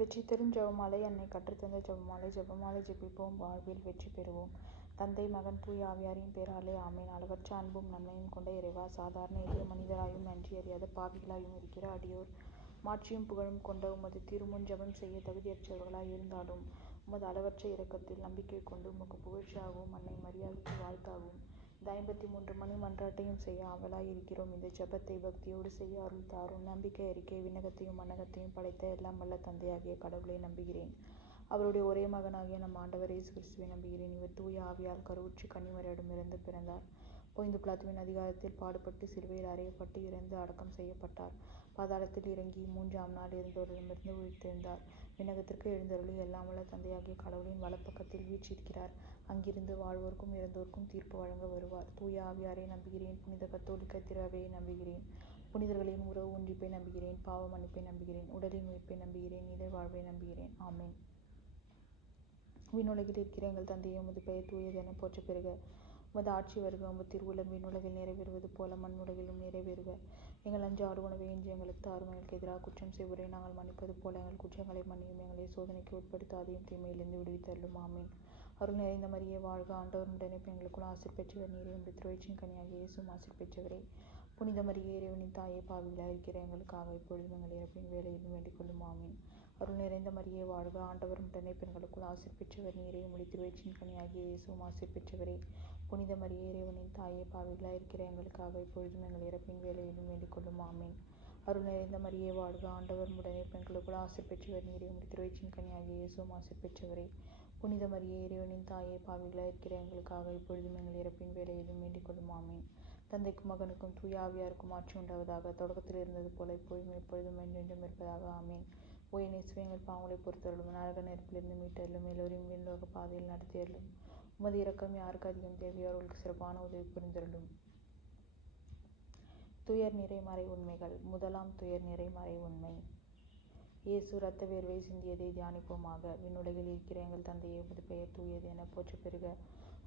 வெற்றி தரும் ஜெபமாலை. அன்னை கற்றுத்தந்த ஜெபமாலை. ஜெபமாலை ஜெபிப்போம், வாழ்வில் வெற்றி பெறுவோம். தந்தை, மகன், தூய ஆவியாரின் பேராலே ஆமென். அளவற்ற அன்பும் நன்மையும் கொண்ட இறைவா, சாதாரண எளிய மனிதராயும் நன்றி அறியாத பாவிகளாயும் இருக்கிற அடியோர் மாட்சியும் புகழும் கொண்ட உமது திருமுன் ஜெபம் செய்ய தகுதியற்றவர்களாய் இருந்தாலும் உமது அளவற்ற இரக்கத்தில் நம்பிக்கை கொண்டு உமக்கு புகழ்ச்சியாகவும் அன்னை மரியாதைக்கு வாழ்த்தாகவும் இந்த 53 மணி மன்றாட்டையும் செய்ய ஆவலாய் இருக்கிறோம். இந்த ஜெபத்தை பக்தியோடு செய்ய அருள் தாரும். நம்பிக்கை அறிக்கை. விண்ணகத்தையும் மண்ணகத்தையும் படைத்த எல்லாம் வல்ல தந்தையாகிய கடவுளை நம்புகிறேன். அவருடைய ஒரே மகனாகிய நம் ஆண்டவர் இயேசு கிறிஸ்துவை நம்புகிறேன். இவர் தூய ஆவியால் கருவுற்று கன்னிமரியிடமிருந்து பிறந்தார். பொய்ந்து பிலாத்துவின் அதிகாரத்தில் பாடுபட்டு சிலுவையில் அறையப்பட்டு இறந்து அடக்கம் செய்யப்பட்டார். பாதாளத்தில் இறங்கி 3ஆம் நாள் இருந்தோரிடமிருந்து உயிர்த்தெழுந்தார். விண்ணகத்திற்கு எழுந்தருளி எல்லாம் வல்ல தந்தையாகிய கடவுளின் வலப்பக்கத்தில் வீற்றிருக்கிறார். அங்கிருந்து வாழ்வோர்க்கும் இறந்தோர்க்கும் தீர்ப்பு வழங்க வருவார். தூய ஆவியாரை நம்புகிறேன். புனித கத்தோலிக்க திரு அவையை நம்புகிறேன். புனிதர்களின் உறவு ஒன்றிப்பை நம்புகிறேன். பாவ மன்னிப்பை நம்புகிறேன். உடலின் உயிர்ப்பை நம்புகிறேன். நிலை வாழ்வை நம்புகிறேன். ஆமென். விண்ணுலகில் இருக்கிற எங்கள் தந்தையே, உமது பெயர் தூயதென போற்ற பெறுக. உமது ஆட்சி வருக. உமது திருவுளம் விண்ணுலகில் நிறைவேறுவது போல மண்ணுலகிலும் நிறைவேறுக. எங்கள் அன்றாட உணவை இன்று எங்களுக்கு தாரும். எங்களுக்கு எதிராக குற்றம் செய்வோரை நாங்கள் மன்னிப்பது போல எங்கள் குற்றங்களை மன்னியும். எங்களை சோதனைக்கு உட்படுத்தாதையும் தீமையிலிருந்து விடுவித்தருளும். ஆமென். அருள் நிறைந்த மரியே வாழ்க, ஆண்டவர் உடனே பெண்களுக்குள் ஆசீர் பெற்றவர் நீரே. உம்முடைய திருவயிற்றின் கனியாகிய இயேசுவும் ஆசீர் பெற்றவரே. புனித மரியே, இறைவனின் தாயே, பாவிகளாய் இருக்கிற எங்களுக்காக இப்பொழுதும் எங்கள் இறப்பின் வேளையிலும் வேண்டிக் கொள்ளும். ஆமென். அருள் நிறைந்த மரியே வாழ்க, ஆண்டவர் உடனே பெண்களுக்குள் ஆசீர் பெற்றவர் நீரே. உம்முடைய திருவயிற்றின் கனியாகிய இயேசுவும் ஆசீர் பெற்றவரே. புனித மரியே, இறைவனின் தாயே, பாவிகளாய் இருக்கிற எங்களுக்காக இப்பொழுதும் எங்கள் இறப்பின் வேளையிலும் வேண்டிக் கொள்ளும். ஆமென். அருள் நிறைந்த மரியே வாழ்க, ஆண்டவர் உடனே பெண்களுக்குள் ஆசீர் பெற்றவர் நீரே. உம்முடைய திருவயிற்றின் கனியாகிய இயேசுவும் ஆசீர் பெற்றவரே. புனித மரியே, இறைவனின் தாயே, பாவிகளாய் இருக்கிற எங்களுக்காக இப்பொழுதும் எங்கள் இறப்பின் வேளையிலும் வேண்டிக் கொள்ளும். ஆமென். தந்தைக்கும் மகனுக்கும் தூய ஆவியாருக்கும் ஆட்சி உண்டாவதாக. தொடக்கத்தில் இருந்தது போல இப்பொழுதும் எப்பொழுதும் என்றென்றும் இருப்பதாக. ஆமென். ஓ என் இயேசுவே, எங்கள் பாவங்களை பொறுத்தருளும். நரக நெருப்பிலிருந்து மீட்டருளும். எல்லோரையும் விண்ணுலக பாதையில் நடத்தியருளும். உமது இரக்கம் யாருக்கு அதிகம் தேவையோ அவர்களுக்கு சிறப்பான உதவி புரிந்தருளும். துயர் நிறைமறை உண்மைகள். முதலாம் துயர் நிறைமறை உண்மை. இயேசு இரத்த வேர்வை சிந்தியதை தியானிப்போமாக. விண்ணுலகில் இருக்கிற எங்கள் தந்தையே, உமது பெயர் தூயது என போற்ற பெறுக.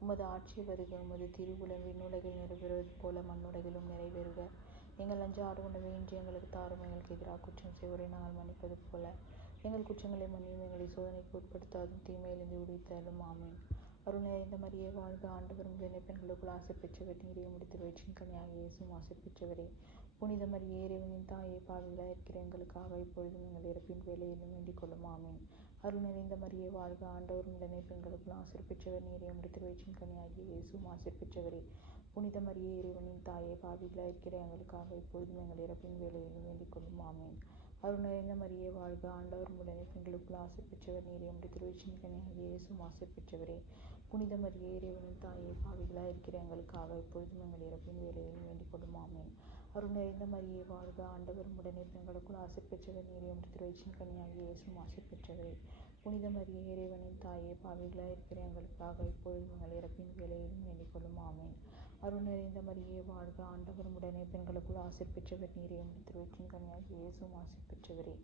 உமது ஆட்சி வருக. உமது திருவுளம் விண்ணுலகில் நிறைவேறுவது போல மண்ணுலகிலும் நிறைவேறுக. எங்கள் அன்றாட உணவை இன்று எங்களுக்கு தாரும். எங்களுக்கு எதிராக குற்றம் செய்வோரை நாங்கள் மன்னிப்பது போல எங்கள் குற்றங்களை மன்னியும். எங்களை சோதனைக்கு உட்படுத்தாதும் தீமையிலிருந்து விடுவித்தருளும். ஆமென். அருள் நிறைந்த மரியே வாழ்க, ஆண்டவர் உடனே பெண்களுக்குள் ஆசீர் பெற்றவர் நீரே. உம்முடைய திருவயிற்றின் கனியாகிய இயேசுவும் ஆசீர் பெற்றவரே. புனித மரியே, இறைவனின் தாயே, பாவிகளாய் இருக்கிற எங்களுக்காக இப்பொழுதும் எங்கள் இறப்பின் வேளையிலும் வேண்டிக் கொள்ளும். ஆமென். அருள் நிறைந்த மரியே வாழ்க, ஆண்டவர் உடனே பெண்களுக்குள் ஆசீர் பெற்றவர் நீரே. உம்முடைய திருவயிற்றின் கனியாகிய இயேசுவும் ஆசீர் பெற்றவரே. புனித மரியே, இறைவனின் தாயே, பாவிகளாய் இருக்கிற எங்களுக்காக இப்பொழுதும் எங்கள் இறப்பின் வேளையிலும் வேண்டிக் கொள்ளும். ஆமென். அருள் நிறைந்த மரியே வாழ்க, ஆண்டவர் உடனே பெண்களுக்குள் ஆசீர் பெற்றவர் நீரே. உம்முடைய திருவயிற்றின் கனியாகிய இயேசுவும் ஆசீர் பெற்றவரே. புனித மரியே, இறைவனின் தாயே, பாவிகளாய் இருக்கிற எங்களுக்காக இப்பொழுதும் எங்கள் இறப்பின் வேளையிலும் வேண்டிக் கொள்ளும். ஆமென். அருள் நிறைந்த மரியே வாழ்க, ஆண்டவர் உடனே பெண்களுக்குள் ஆசீர் பெற்றவர் நீரே. உம்முடைய திருவயிற்றின் கனியாகிய இயேசுவும் ஆசீர் பெற்றவரே. புனித மரியே, இறைவனின் தாயே, பாவிகளாய் இருக்கிற எங்களுக்காக இப்பொழுதும் எங்கள் இறப்பின் வேளையிலும் வேண்டிக் கொள்ளும். ஆமென். அருள் நிறைந்த மரியே வாழ்க, ஆண்டவர் உடனே பெண்களுக்குள் ஆசீர் பெற்றவர் நீரே. உம்முடைய திருவயிற்றின் கனியாகிய இயேசுவும் ஆசீர் பெற்றவரே.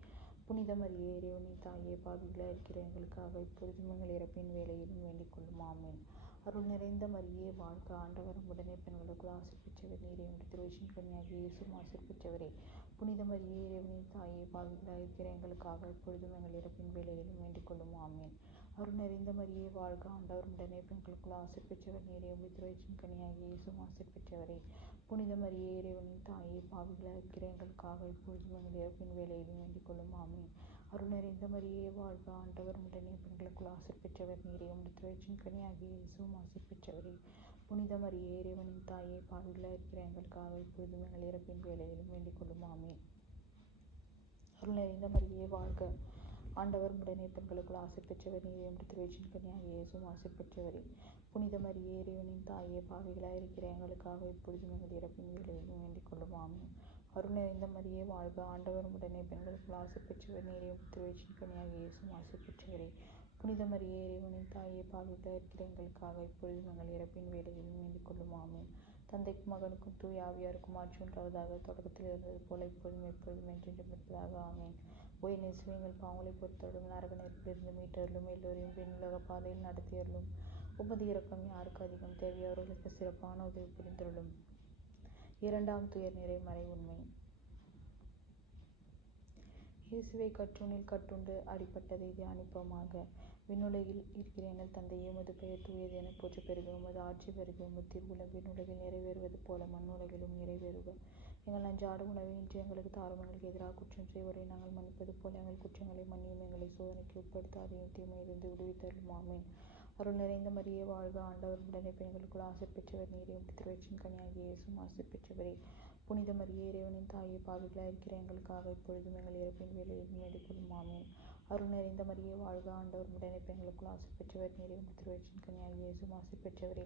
புனித மரியே, இறைவனின் தாயே, பாவிகளாய் இருக்கிற எங்களுக்காக இப்பொழுதும் எங்கள் இறப்பின் வேளையிலும் வேண்டிக் கொள்ளும். ஆமென். அருள் நிறைந்த மரியே வாழ்க, ஆண்டவர் உடனே பெண்களுக்குள் ஆசீர் பெற்றவர் நீரே. உம்முடைய திருவயிற்றின் கனியாகிய இயேசுவும் ஆசீர் பெற்றவரே. புனித மரியே, இறைவனின் தாயே, பாவிகளாய் இருக்கிற எங்களுக்காக இப்பொழுதும் எங்கள் இறப்பின் வேளையிலும் வேண்டிக் கொள்ளும். ஆமென். அருள் நிறைந்த மரியே வாழ்க, ஆண்டவர் உடனே பெண்களுக்குள் ஆசீர் பெற்றவர் நீரே. உம்முடைய திருவயிற்றின் கனியாகிய இயேசுவும் ஆசீர் பெற்றவரே. புனித மரியே, இறைவனின் தாயே, பாவிகளாய் இருக்கிற எங்களுக்காக இப்பொழுதும் எங்கள் இறப்பின் வேளையிலும் வேண்டிக் கொள்ளும். ஆமென். அருள் நிறைந்த மரியே வாழ்க, ஆண்டவர் உடனே பெண்களுக்குள் ஆசீர் பெற்றவர் நீரே. உம்முடைய திருவயிற்றின் கனியாகிய இயேசுவும் ஆசீர் பெற்றவரே. புனித மரியே, இறைவனின் தாயே, பாவிகளாய் இருக்கிற எங்களுக்காக இப்பொழுதும் எங்கள் இறப்பின் வேளையிலும் வேண்டிக் கொள்ளும். ஆமென். அருள் நிறைந்த மரியே வாழ்க, ஆண்டவர் உடனே பெண்களுக்குள் ஆசீர் பெற்றவர் நீரே. உம்முடைய திருவயிற்றின் கனியாகிய இயேசுவும் ஆசீர் பெற்றவரே. புனித மரியே, இறைவனின் தாயே, பாவிகளாய் இருக்கிற எங்களுக்காக இப்பொழுதும் எங்கள் இறப்பின் வேளையிலும் வேண்டிக் கொள்ளும். ஆமென். அருள் நிறைந்த மரியே வாழ்க, ஆண்டவர் உடனே பெண்களுக்குள் ஆசீர் பெற்றவர் நீரே. உம்முடைய திருவயிற்றின் கனியாகிய இயேசுவும் ஆசீர் பெற்றவரே. புனித மரியே, இறைவனின் தாயே, பாவிகளாய் இருக்கிற எங்களுக்காக இப்பொழுதும் எங்கள் இறப்பின் வேளையிலும் வேண்டிக் கொள்ளும். ஆமென். தந்தைக்கும் மகனுக்கும் தூய ஆவியாருக்கும் ஆட்சி உண்டாவதாக. தொடக்கத்தில் இருந்தது போல இப்பொழுதும் எப்பொழுதும் என்றென்றும் இருப்பதாக. ஆமென். ஓ என் இயேசுவே, எங்கள் பாவங்களை பொறுத்தருளும். நரக நெருப்பிலிருந்து மீட்டருளும். எல்லோரையும் விண்ணுலக பாதையில் நடத்தியருளும். உமது இரக்கம் யாருக்கு அதிகம் தேவையோ அவர்களுக்கு சிறப்பான உதவி புரிந்தருளும். இரண்டாம் துயர் நிறைமறை உண்மை. இயேசுவை கற்றூணில் கட்டுண்டு அடிபட்டதை தியானிப்போமாக. விண்ணுலகில் இருக்கிற எங்கள் தந்தையே, உமது பெயர் தூயது என போற்றப் பெறுக. உமது ஆட்சி வருக. உமது திருவுளம் விண்ணுலகில் நிறைவேறுவது போல மண்ணுலகிலும் நிறைவேறுக. எங்கள் அன்றாட உணவை இன்று எங்களுக்கு தாரும். எங்களுக்கு எதிராக குற்றம் செய்வோரை நாங்கள் மன்னிப்பது போல எங்கள் குற்றங்களை மன்னியும். எங்களை சோதனைக்கு உட்படுத்தாதையும் தீமையிலிருந்து விடுவித்தருளும். ஆமென். அருள் நிறைந்த மரியே வாழ்க, ஆண்டவர் உடனே பெண்களுக்குள் ஆசி பெற்றவர் நீரே. உம்முடைய திருவயிற்றின் கனியாகிய இயேசுவும் ஆசி பெற்றவரே. புனித மரியே, இறைவனின் தாயே, பாவிகளாய் இருக்கிற எங்களுக்காக இப்பொழுதும் எங்கள் இறப்பின் வேளையிலும் வேண்டிக் கொள்ளும். ஆமென். அருள் நிறைந்த மரியே வாழ்க, ஆண்டவர் உடனே பெண்களுக்குள் ஆசி பெற்றவர் நீரே. உம்முடைய திருவயிற்றின் கனியாகிய இயேசுவும் ஆசி பெற்றவரே.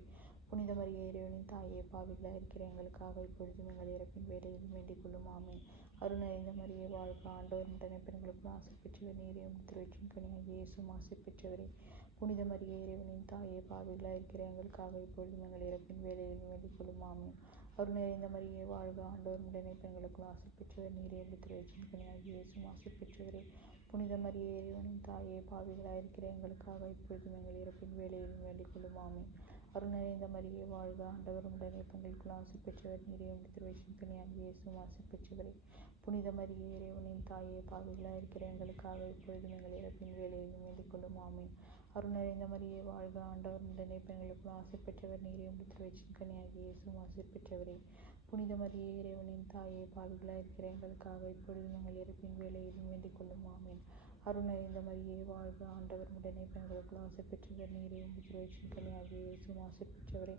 புனித மரியே, இறைவனின் தாயே, பாவிகளாய் இருக்கிற எங்களுக்காக இப்பொழுதும் எங்கள் இறப்பின் வேளையிலும் வேண்டிக் கொள்ளும். ஆமென். அருள் நிறைந்த மரியே வாழ்க, ஆண்டவர் உடனே பெண்களுக்குள் ஆசி பெற்றவர் நீரே. உம்முடைய திருவயிற்றின் கனியாகிய இயேசுவும் ஆசி பெற்றவரே. புனித மரியே, இறைவனின் தாயே, பாவிகளாய் இருக்கிற எங்களுக்காக இப்பொழுதும் எங்கள் இறப்பின் வேளையிலும் வேண்டிக் கொள்ளும். ஆமென். அருள் நிறைந்த மரியே வாழ்க, ஆண்டவர் உடனே பெண்களுக்குள் ஆசி பெற்றவர் நீரே. உம்முடைய திருவயிற்றின் கனியாகிய இயேசுவும் ஆசி பெற்றவரே. புனித மரியே, இறைவனின் தாயே, பாவிகளாய் இருக்கிற எங்களுக்காக இப்பொழுதும் எங்கள் இறப்பின் வேளையிலும் வேண்டிக் கொள்ளும். ஆமென். அருள் நிறைந்த மரியே வாழ்க, ஆண்டவர் உடனே பெண்களுக்குள் ஆசி பெற்றவர் நீரே. உம்முடைய திருவயிற்றின் கனியாகிய இயேசுவும் ஆசி பெற்றவரே. புனித மரியே, இறைவனின் தாயே, பாவிகளாய் இருக்கிற எங்களுக்காக இப்பொழுதும் எங்கள் இறப்பின் வேளையிலும் வேண்டிக் கொள்ளும். ஆமென். அருள் நிறைந்த மரியே வாழ்க, ஆண்டவர் உடனே பெண்களுக்குள் ஆசி பெற்றவர் நீரே. உம்முடைய திருவயிற்றின் கனியாகிய இயேசுவும் ஆசி பெற்றவரே. புனித மரியே, இறைவனின் தாயே, பாவிகளாய் இருக்கிற எங்களுக்காக இப்பொழுதும் எங்கள் இறப்பின் வேளையிலும் வேண்டிக் கொள்ளும். ஆமென். அருள் நிறைந்த மரியே வாழ்க, ஆண்டவர் உடனே பெண்களுக்குள் ஆசி பெற்றவர் நீரே. உம்முடைய திருவயிற்றின் கனியாகிய இயேசுவும் ஆசி பெற்றவரே.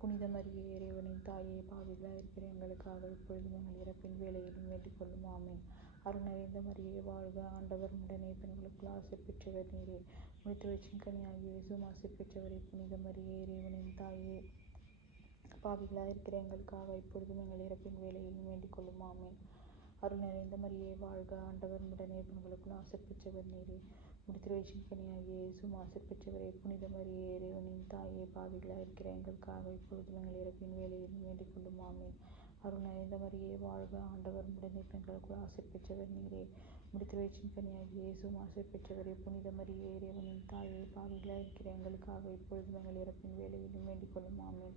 புனித மரியே, இறைவனின் தாயே, பாவிகளாய் இருக்கிற எங்களுக்காக இப்பொழுதும் எங்கள் இறப்பின் வேளையிலும் வேண்டிக் கொள்ளும். ஆமென். அருள் நிறைந்த மரியே வாழ்க, ஆண்டவர் உடனே பெண்களுக்குள் ஆசி பெற்றவர் நீரே. உம்முடைய திருவயிற்றின் கனியாகிய இயேசுவும் ஆசி பெற்றவரே. புனித மரியே, இறைவனின் தாயே, பாவிகளாய் இருக்கிற எங்களுக்காக இப்பொழுதும் எங்கள் இறப்பின் வேளையிலும் வேண்டிக் கொள்ளும். ஆமென். அருள் நிறைந்த மரியே வாழ்க, ஆண்டவர் உடனே பெண்களுக்குள் ஆசி பெற்றவர் நீரே. உம்முடைய திருவயிற்றின் கனியாகிய இயேசுவும் ஆசி பெற்றவரே. புனித மரியே, இறைவனின் தாயே, பாவிகளாய் இருக்கிற எங்களுக்காக இப்பொழுதும் எங்கள் இறப்பின் வேளையிலும் வேண்டிக் கொள்ளும். ஆமென். அருள் நிறைந்த மரியே வாழ்க, ஆண்டவர் உடனே பெண்களுக்குள் ஆசி பெற்றவர் நீரே. உம்முடைய திருவயிற்றின் கனியாகிய இயேசுவும் ஆசி பெற்றவரே. புனித மரியே, இறைவனின் தாயே, பாவிகளாய் இருக்கிற எங்களுக்காக இப்பொழுதும் எங்கள் இறப்பின் வேளையிலும் வேண்டிக் கொள்ளும். ஆமென்.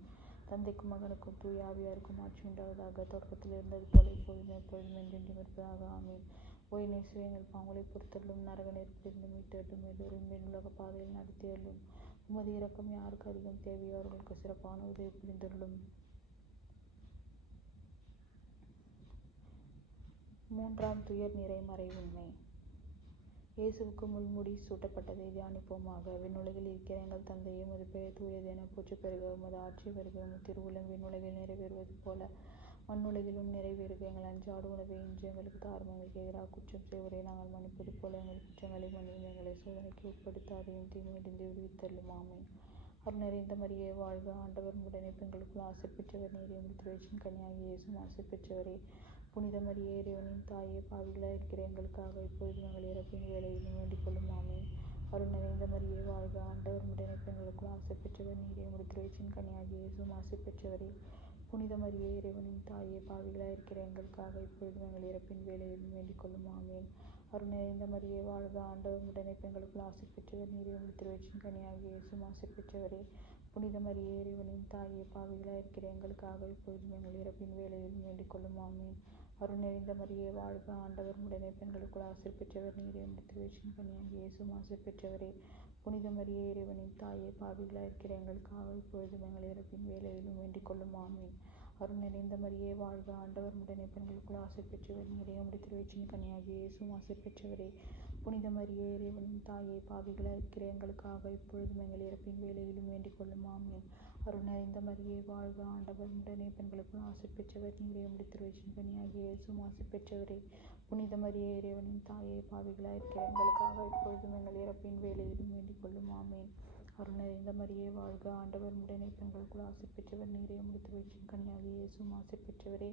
தந்தைக்கும் மகனுக்கும் தூய ஆவியாருக்கும் ஆட்சி உண்டாவதாக. தொடக்கத்தில் இருந்தது போல இப்பொழுதும் எப்பொழுதும் என்றென்றும் இருப்பதாக. ஆமென். ஓ இயேசுவே, எங்கள் பாவங்களை பொறுத்தருளும். நரக நெருப்பிலிருந்து மீட்டருளும். எல்லோரும் விண்ணுலக பாதையில் நடத்தியருளும். உமது இரக்கம் யாருக்கு அதிகம் தேவையோ அவர்களுக்கு சிறப்பான உதவி புரிந்தருளும். மூன்றாம் துயர் நிறை மறை உண்மை. இயேசுவுக்கு முள்முடி சூட்டப்பட்டதை தியானிப்போமாக. விண்ணுலகில் இருக்கிற எங்கள் தந்தையே, உமது பெயர் தூயது என போற்றப் பெறுக. உமது ஆட்சி வருக. உமது திருவுளம் விண்ணுலகில் நிறைவேறுவது போல மண்ணுலகிலும் நிறைவேறுக. எங்கள் அன்றாட உணவை இன்று எங்களுக்கு தாரும். எங்களுக்கு எதிராக குற்றம் செய்வோரை நாங்கள் மன்னிப்பது போல எங்கள் குற்றங்களை மன்னியும். எங்களை சோதனைக்கு உட்படுத்தாதையும் தீமையிலிருந்து விடுவித்தருளும். ஆமென். அருள் நிறைந்த மரியே வாழ்க, ஆண்டவர் உடனே பெண்களுக்குள் ஆசி பெற்றவர் நீரே. உம்முடைய திருவயிற்றின் கனியாகிய இயேசுவும் ஆசி பெற்றவரே. புனித மரியே, இறைவனின் தாயே, பாவிகளாய் இருக்கிற எங்களுக்காக இப்பொழுதும் எங்கள் இறப்பின் வேளையிலும் வேண்டிக் கொள்ளும். ஆமென். அருள் நிறைந்த மரியே வாழ்க, ஆண்டவர் உடனே பெண்களுக்குள் ஆசி பெற்றவர் நீரே. உம்முடைய திருவயிற்றின் கனியாகிய இயேசுவும் ஆசி பெற்றவரே. புனித மரியே, இறைவனின் தாயே, பாவிகளாய் இருக்கிற எங்களுக்காக இப்பொழுதும் எங்கள் இறப்பின் வேளையிலும் வேண்டிக் கொள்ளும். ஆமென். அருள் நிறைந்த மரியே வாழ்க, ஆண்டவர் உடனே பெண்களுக்குள் ஆசி பெற்றவர் நீரே. உம்முடைய திருவயிற்றின் கனியாகிய இயேசுவும் ஆசி பெற்றவரே. புனித மரியே, இறைவனின் தாயே, பாவிகளாய் இருக்கிற எங்களுக்காக இப்பொழுதும் எங்கள் இறப்பின் வேளையிலும் வேண்டிக் கொள்ளும். ஆமென். அருள் நிறைந்த மரியே வாழ்க, ஆண்டவர் உடனே பெண்களுக்குள் ஆசி பெற்றவர் நீரே. உம்முடைய திருவயிற்றின் கனியாகிய இயேசுவும் ஆசி பெற்றவரே. புனித மரியே, இறைவனின் தாயே, பாவிகளாய் இருக்கிற எங்களுக்காக இப்பொழுதும் எங்கள் இறப்பின் வேளையிலும் வேண்டிக் கொள்ளும். ஆமென். அருள் நிறைந்த மரியே வாழ்க, ஆண்டவர் உடனே பெண்களுக்குள் ஆசி பெற்றவர் நீரே. உம்முடைய திருவயிற்றின் கனியாகிய இயேசுவும் ஆசி பெற்றவரே. புனித மரியே, இறைவனின் தாயே, பாவிகளாய் இருக்கிற எங்களுக்காக இப்பொழுதும் எங்கள் இறப்பின் வேளையிலும் வேண்டிக் கொள்ளும். ஆமென். அருள் நிறைந்த மரியே வாழ்க, ஆண்டவர் உடனே பெண்களுக்குள் ஆசி பெற்றவர் நீரே. உம்முடைய திருவயிற்றின் கனியாகிய இயேசுவும் ஆசி பெற்றவரே. புனித மரியே, இறைவனின் தாயே, பாவிகளாய் இருக்கிற எங்களுக்காக இப்பொழுதும் எங்கள் இறப்பின் வேளையிலும் வேண்டிக் கொள்ளும். ஆமென். அருள் நிறைந்த மரியே வாழ்க, ஆண்டவர் உடனே பெண்களுக்குள் ஆசி பெற்றவர் நீரே. உம்முடைய திருவயிற்றின் கனியாகிய இயேசுவும் ஆசி பெற்றவரே.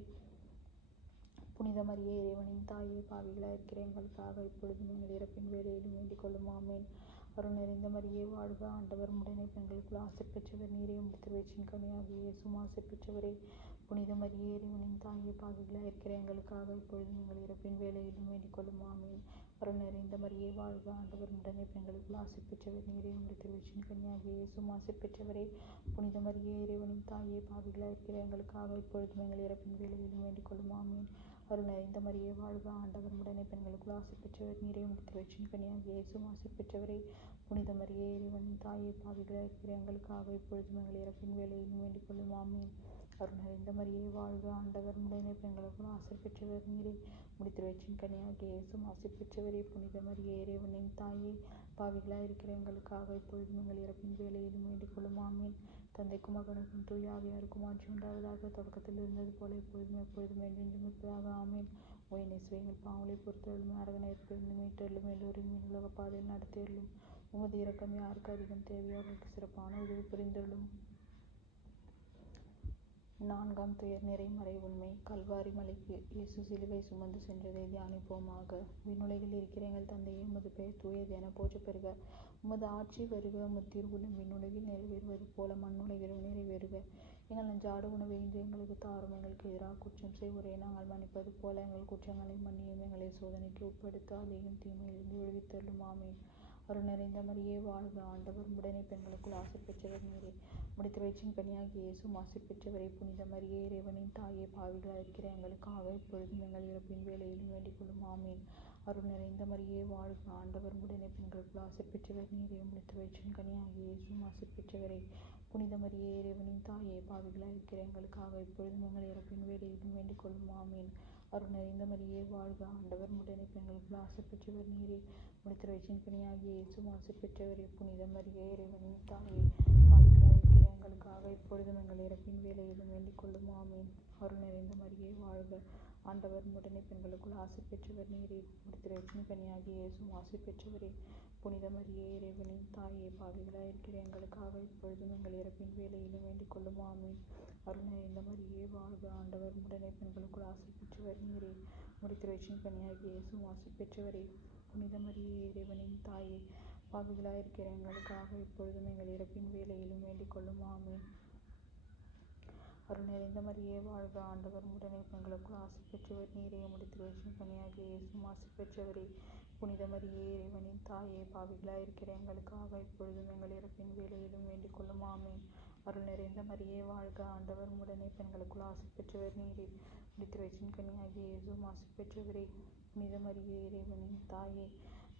புனித மரியே, இறைவனின் தாயே, பாவிகளாய் இருக்கிற எங்களுக்காக இப்பொழுதும் எங்கள் இறப்பின் வேளையிலும் வேண்டிக் கொள்ளும். ஆமென். அருள் நிறைந்த மரியே வாழ்க, ஆண்டவர் உடனே பெண்களுக்குள் ஆசி பெற்றவர் நீரே. உம்முடைய திருவயிற்றின் கனியாகிய இயேசுவும் ஆசி பெற்றவரே. புனித மரியே, இறைவனின் தாயே, பாவிகளாய் இருக்கிற எங்களுக்காக இப்பொழுதும் எங்கள் இறப்பின் வேளையிலும் வேண்டிக் கொள்ளும். ஆமென். அருள் நிறைந்த மரியே வாழ்க, ஆண்டவர் உடனே பெண்களுக்குள் ஆசி பெற்றவர் நீரே. உம்முடைய திருவயிற்றின் கனியாகிய இயேசுவும் ஆசி பெற்றவரே. புனித மரியே, இறைவனின் தாயே, பாவிகளாய் இருக்கிற எங்களுக்காக இப்பொழுதும் எங்கள் இறப்பின் வேளையிலும் வேண்டிக் கொள்ளும். ஆமென். அருள் நிறைந்த மரியே வாழ்க, ஆண்டவர் உடனே பெண்களுக்குள் ஆசி பெற்றவர் நீரே. உம்முடைய வயிற்றின் கனியாகிய இயேசுவும் ஆசி பெற்றவரே. புனித மரியே, இறைவனின் தாயே, பாவிகளாய் இருக்கிற எங்களுக்காக இப்பொழுதும் எங்கள் இறப்பின் வேளையிலும் வேண்டிக் கொள்ளும். ஆமீன். அருள் நிறைந்த மரியே வாழ்க, ஆண்டவர் உடனே பெண்களுக்குள் ஆசி பெற்றவர் நீரே. உம்முடைய வயிற்றின் கனியாகிய இயேசுவும் ஆசி பெற்றவரே. புனித மரியே, இறைவனின் தாயே, பாவிகளாய் இருக்கிற எங்களுக்காக இப்பொழுதும் எங்கள் இறப்பின் வேளையிலும் வேண்டிக் கொள்ளும். ஆமீன். தந்தைக்கும் மகனுக்கும் தூய ஆவியாருக்கும் ஆட்சி உண்டாவதாக. தொடக்கத்தில் இருந்தது போல இப்பொழுதும் எப்பொழுதும் என்றென்றும் இருப்பதாக. ஆமீன். ஓ என் இயேசுவே, எங்கள் பாவங்களை பொறுத்தருளும், நரக நெருப்பிலிருந்து மீட்டருளும், எல்லோரையும் விண்ணுலக பாதையில் நடத்தியருளும். உமது இரக்கம் யாருக்கு அதிகம் தேவையோ அவர்களுக்கு சிறப்பான உதவி புரிந்தருளும். 4ஆம் துயர் நிறை மறை உண்மை. கல்வாரி மலைக்கு இயேசு சிலுவை சுமந்து சென்றதை தியானிப்போமாக. விண்ணுலகில் இருக்கிற எங்கள் தந்தையே, உமது பெயர் தூயது என போற்றப் பெறுக. உமது ஆட்சி வருக. உமது திருவுளம் விண்ணுலகில் நிறைவேறுவது போல மண்ணுலகிலும் நிறைவேறுக. எங்கள் அன்றாட உணவை இன்று எங்களுக்கு தாரும். எங்களுக்கு எதிராக குற்றம் செய்வோரை நாங்கள் மன்னிப்பது போல எங்கள் குற்றங்களை மன்னியும். எங்களை சோதனைக்கு உட்படுத்தாதேயும், தீமையிலிருந்து விடுவித்தருளும். ஆமீன். அருள் நிறைந்த மரியே வாழ்க, ஆண்டவர் உடனே பெண்களுக்குள் ஆசி பெற்றவர் நீரே. உம்முடைய வயிற்றின் கனியாகிய இயேசுவும் ஆசி பெற்றவரே. புனித மரியே, இறைவனின் தாயே, பாவிகளாய் இருக்கிற எங்களுக்காக இப்பொழுதும் எங்கள் இறப்பின் வேளையிலும் வேண்டிக் கொள்ளும். ஆமீன். அருள் நிறைந்த மரியே வாழ்க, ஆண்டவர் உடனே பெண்களுக்குள் ஆசி பெற்றவர் நீரே. உம்முடைய வயிற்றின் கனியாகிய இயேசுவும் ஆசி பெற்றவரே. புனித மரியே, இறைவனின் தாயே, பாவிகளாய் இருக்கிற எங்களுக்காக இப்பொழுதும் எங்கள் இறப்பின் வேளையிலும் வேண்டிக் கொள்ளும். ஆமீன். அருள் நிறைந்த மரியே வாழ்க, ஆண்டவர் உடனே பெண்களுக்குள் ஆசி பெற்றவர் நீரே. உம்முடைய வயிற்றின் கனியாகிய இயேசுவும் ஆசி பெற்றவரே. புனித மரியே, இறைவனின் தாயே, பாவிகளாய் இருக்கிற எங்களுக்காக இப்பொழுதும் எங்கள் இறப்பின் வேளையிலும் வேண்டிக் கொள்ளும். ஆமீன். அருள் நிறைந்த மரியே வாழ்க, ஆண்டவர் உடனே பெண்களுக்குள் ஆசி பெற்றவர் நீரே. உம்முடைய வயிற்றின் கனியாகிய இயேசுவும் ஆசி பெற்றவரே. புனித மரியே, இறைவனின் தாயே, பாவிகளாய் இருக்கிற எங்களுக்காக இப்பொழுதும் எங்கள் இறப்பின் வேளையிலும் வேண்டிக் கொள்ளும். ஆமீன். அருள் நிறைந்த மரியே வாழ்க, ஆண்டவர் உடனே பெண்களுக்குள் ஆசி பெற்றவர் நீரே. உம்முடைய வயிற்றின் கனியாகிய இயேசுவும் ஆசி பெற்றவரே. புனித மரியே, இறைவனின் தாயே, பாவிகளாய் இருக்கிற எங்களுக்காக இப்பொழுதும் எங்கள் இறப்பின் வேளையிலும் வேண்டிக் கொள்ளும். ஆமீன். அருள் நிறைந்த மரியே வாழ்க, ஆண்டவர் உடனே பெண்களுக்குள் ஆசி பெற்றவர் நீரே. உம்முடைய வயிற்றின் கனியாகிய இயேசுவும் ஆசி பெற்றவரே. புனித மரியே, இறைவனின் தாயே, பாவிகளாய் இருக்கிற எங்களுக்காக இப்பொழுதும் எங்கள் இறப்பின் வேளையிலும் வேண்டிக் கொள்ளும். ஆமீன். அருள் நிறைந்த மரியே வாழ்க, ஆண்டவர் உடனே பெண்களுக்குள் ஆசி பெற்றவர் நீரே. உம்முடைய வயிற்றின் கனியாகிய இயேசுவும் ஆசி பெற்றவரே. புனித மரியே, இறைவனின் தாயே,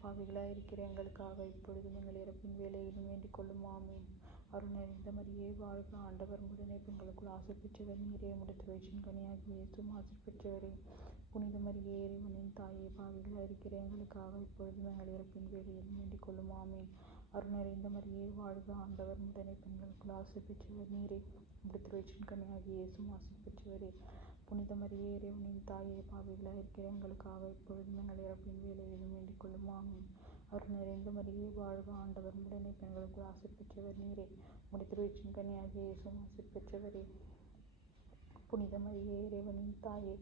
பாவிகளாய் இருக்கிற எங்களுக்காக இப்பொழுதும் எங்கள் இறப்பின் வேளையிலும் வேண்டிக் கொள்ளும். ஆமீன். அருள் நிறைந்த மரியே வாழ்க, ஆண்டவர் உடனே பெண்களுக்குள் ஆசி பெற்றவர் நீரே. உம்முடைய வயிற்றின் கனியாகிய இயேசுவும் ஆசி பெற்றவரே. புனித மரியே, இறைவனின் தாயே, பாவிகளாய் இருக்கிற எங்களுக்காக இப்பொழுதும் எங்கள் இறப்பின் வேளையிலும் வேண்டிக் கொள்ளும். ஆமீன். அருள் நிறைந்த மரியே வாழ்க, ஆண்டவர் உடனே பெண்களுக்குள் ஆசி பெற்றவர் நீரே. உம்முடைய வயிற்றின் கனியாகிய இயேசுவும் ஆசி பெற்றவரே. புனித மரியே, இறைவனின் தாயே, பாவிகளாய் இருக்கிற எங்களுக்காக இப்பொழுதும் எங்கள் இறப்பின் வேளையிலும் வேண்டிக் கொள்ளும். ஆமீன். அருள் நிறைந்த மரியே வாழ்க, ஆண்டவர் உடனே பெண்களுக்குள் ஆசி பெற்றவர் நீரே. உம்முடைய வயிற்றின் கனியாகிய இயேசுவும் ஆசி பெற்றவரே. புனித மரியே, இறைவனின் தாயே,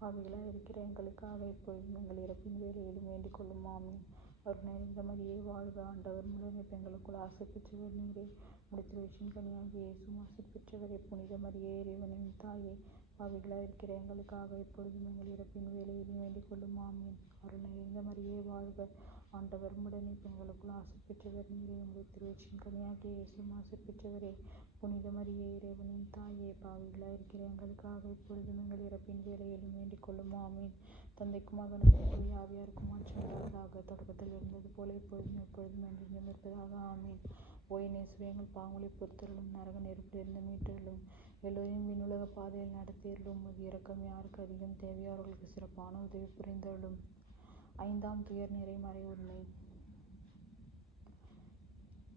பாவிகளாய் இருக்கிற எங்களுக்காக இப்பொழுதும் எங்கள் இறப்பின் வேளையிலும் வேண்டிக் கொள்ளும். ஆமீன். அருள் நிறைந்த மரியே வாழ்க, ஆண்டவர் உடனே பெண்களுக்குள் ஆசி பெற்றவர் நீரே. உம்முடைய வயிற்றின் கனியாகிய இயேசுவும் ஆசி பெற்றவரே. புனித மரியே, இறைவனின் தாயே, பாவிகளாய் இருக்கிற எங்களுக்காக இப்பொழுதும் எங்கள் இறப்பின் வேளையிலும் வேண்டிக் கொள்ளும். ஆமீன். அருள் நிறைந்த மரியே வாழ்க, ஆண்டவர் உடனே பெண்களுக்குள் ஆசி பெற்றவர் நீரே. உம்முடைய வயிற்றின் கனியாகிய இயேசுவும் ஆசி பெற்றவரே. புனித மரியே, இறைவனின் தாயே, பாவிகளாய் இருக்கிற எங்களுக்காக இப்பொழுதும் எங்கள் இறப்பின் வேளையிலும் வேண்டிக் கொள்ளும். ஆமீன். தந்தைக்கும் மகனுக்கும் தூய ஆவியாருக்கும் ஆட்சி உண்டாவதாக. தொடக்கத்தில் இருந்தது போல இப்பொழுதும் எப்பொழுதும் என்றென்றும் இருப்பதாக. ஆமீன். ஓ என் இயேசுவே, எங்கள் பாவங்களை பொறுத்தருளும், நரக நெருப்பிலிருந்து மீட்டருளும், எல்லோரையும் விண்ணுலக பாதையில் நடத்தியருளும். உமது இரக்கம் யாருக்கு அதிகம் தேவையோ அவர்களுக்கு சிறப்பான உதவி புரிந்தருளும். 5ஆம் துயர் நிறை மறை உண்மை.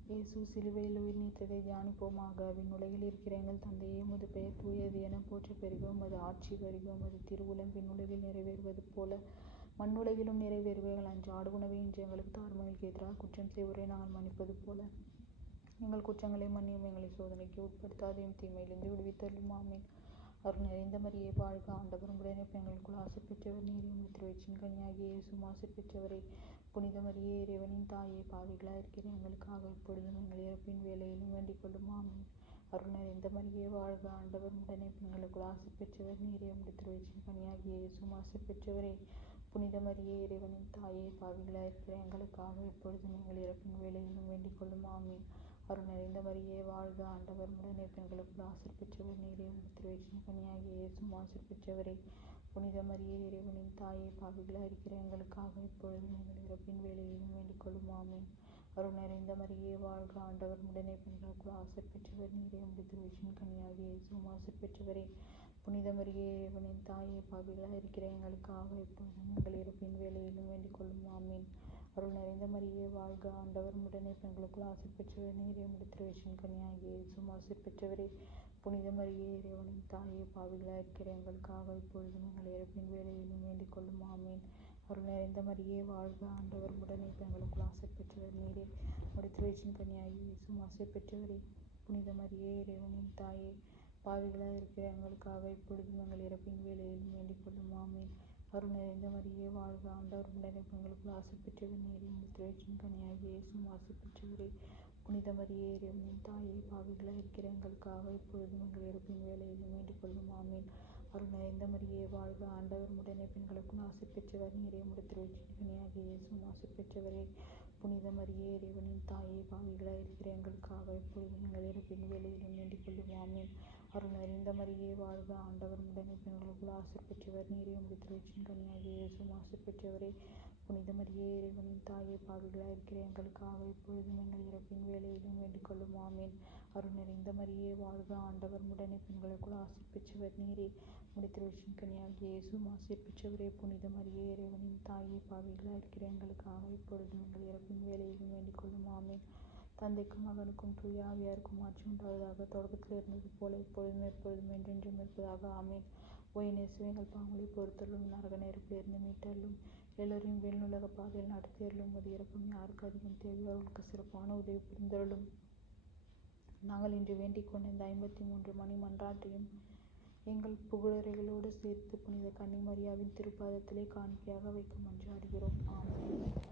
இயேசு சிலுவையில் உயிர் நீத்ததை தியானிப்போமாக. விண்ணுலகில் இருக்கிற எங்கள் தந்தையே, உமது பெயர் தூயது என போற்றப் பெறுக. உமது ஆட்சி வருக. உமது திருவுளம் விண்ணுலகில் நிறைவேறுவது போல மண்ணுலகிலும் நிறைவேறுக. எங்கள் அன்றாட உணவை இன்று எங்களுக்கு தாரும். எங்களுக்கு எதிராக குற்றம் செய்வோரை நாங்கள் மன்னிப்பது போல எங்கள் குற்றங்களை மன்னியும். எங்களை சோதனைக்கு உட்படுத்தாதையும், தீமையிலிருந்து விடுவித்தருளும். ஆமீன். அருள் நிறைந்த மரியே வாழ்க, ஆண்டவர் உடனே பெண்களுக்குள் ஆசி பெற்றவர் நீரே. உம்முடைய வயிற்றின் கனியாகிய இயேசுவும் ஆசி பெற்றவரே. புனித மரியே, இறைவனின் தாயே, பாவிகளாய் இருக்கிற எங்களுக்காக இப்பொழுதும் எங்கள் இறப்பின் வேளையிலும் வேண்டிக் கொள்ளும். ஆமீன். அருள் நிறைந்த மரியே வாழ்க, ஆண்டவர் உடனே பெண்களுக்குள் ஆசி பெற்றவர் நீரே. உம்முடைய வயிற்றின் கனியாகிய இயேசுவும் ஆசி பெற்றவரே. புனித மரியே, இறைவனின் தாயே, பாவிகளாய் இருக்கிற எங்களுக்காக இப்பொழுதும் எங்கள் இறப்பின் வேளையிலும் வேண்டிக் கொள்ளும். ஆமீன். அருள் நிறைந்த மரியே வாழ்க, ஆண்டவர் உடனே பெண்களுக்குள் ஆசி பெற்றவர் நீரே. உம்முடைய வயிற்றின் கனியாகிய இயேசுவும் ஆசி பெற்றவரே. புனித மரியே இறைவனின் தாயே, பாவிகளாய் இருக்கிற எங்களுக்காக இப்பொழுதும் எங்கள் இறப்பின் வேளையிலும் வேண்டிக் கொள்ளும். ஆமீன். அருள் நிறைந்த மரியே வாழ்க, ஆண்டவர் உடனே பெண்களுக்குள் ஆசை பெற்றவர் நீரே. உம்முடைய திருவயிற்றின் கனியாகிய இயேசுவும் ஆசை பெற்றவரே. புனித மரியே இறைவனின் தாயே, பாவிகளாய் இருக்கிற எங்களுக்காக இப்பொழுதும் எங்கள் இறப்பின் வேளையிலும் வேண்டிக் கொள்ளும். ஆமீன். அருள் நிறைந்த மரியே வாழ்க, ஆண்டவர் உடனே பெண்களுக்குள் ஆசை பெற்றவர் நீரே. உம்முடைய திருவயிற்றின் கனியாகிய இயேசுவும் ஆசை பெற்றவரே. புனித மரியே இறைவனின் தாயே, பாவிகளாய் இருக்கிற எங்களுக்காக இப்பொழுதும் எங்கள் இறப்பின் வேளையிலும் வேண்டிக் கொள்ளும். ஆமீன். அருள் நிறைந்த மரியே வாழ்க, ஆண்டவர் உடனே பெண்களுக்குள் ஆசை பெற்றவர் நீரே. உம்முடைய திருவயிற்றின் கனியாகிய இயேசுவும் ஆசை பெற்றவரே. புனித மரியே இறைவனின் தாயே, பாவிகளாய் இருக்கிற எங்களுக்காக இப்பொழுதும் எங்கள் இறப்பின் வேளையிலும் வேண்டிக் கொள்ளும். ஆமீன். அருள் நிறைந்த மரியே வாழ்க, ஆண்டவர் உடனே பெண்களுக்குள் ஆசை பெற்றவர் நீரே. உம்முடைய திருவயிற்றின் கனியாகிய இயேசுவும் ஆசை பெற்றவரே. புனித மரியே இறைவனின் தாயே, பாவிகளாய் இருக்கிற எங்களுக்காக இப்பொழுதும் எங்கள் இறப்பின் வேளையிலும் வேண்டிக் கொள்ளும். ஆமீன். அருள் நிறைந்த மரியே வாழ்க, ஆண்டவர் உடனே பெண்களுக்குள் ஆசை பெற்றவர் நீரே. உம்முடைய திருவயிற்றின் கனியாகிய இயேசுவும் ஆசை பெற்றவரே. புனித மரியே இறைவனின் தாயே, பாவிகளாய் இருக்கிற எங்களுக்காக இப்பொழுதும் எங்கள் இறப்பின் வேளையிலும் வேண்டிக் கொள்ளும். ஆமீன். அருள் நிறைந்த மரியே வாழ்க, ஆண்டவர் உடனே பெண்களுக்குள் ஆசை பெற்றவர் நீரே. உம்முடைய திருவயிற்றின் கனியாகிய இயேசுவும் ஆசை பெற்றவரே. புனித மரியே இறைவனின் தாயே, பாவிகளாய் இருக்கிற எங்களுக்காக இப்பொழுதும் எங்கள் இறப்பின் வேளையிலும் வேண்டிக் கொள்ளும். ஆமீன். அருள் நிறைந்த மரியே வாழ்க, ஆண்டவர் உடனே பெண்களுக்குள் ஆசை பெற்றவர் நீரே. உம்முடைய திருவயிற்றின் கனியாகிய இயேசுவும் ஆசை பெற்றவரே. புனித மரியே இறைவனின் தாயே, பாவிகளாய் இருக்கிற எங்களுக்காக இப்பொழுதும் எங்கள் இறப்பின் வேளையிலும் வேண்டிக் கொள்ளும். ஆமீன். தந்தைக்கும் மகனுக்கும் தூய ஆவியாருக்கும் ஆட்சி உண்டாவதாக. தொடக்கத்தில் இருந்தது போல இப்பொழுதும் எப்பொழுதும் என்றென்றும் இருப்பதாக. ஆமீன். ஓ என் இயேசுவே, எங்கள் பாவங்களை பொறுத்தருளும், நரக நெருப்பிலிருந்து மீட்டருளும், எல்லோரையும் விண்ணுலக பாதையில் நடத்தியருளும். உமது இரக்கம் யாருக்கு அதிகம் தேவையோ அவர்களுக்கு சிறப்பான உதவி புரிந்தருளும். நாங்கள் இன்று வேண்டிக் கொண்ட இந்த 53 மணி மன்றாட்டையும் எங்கள் புகழுரைகளோடு சேர்த்து புனித கன்னிமரியாவின் திருப்பாதத்திலே காணிக்கையாக வைக்க மன்றாடுகிறோம். ஆமென்.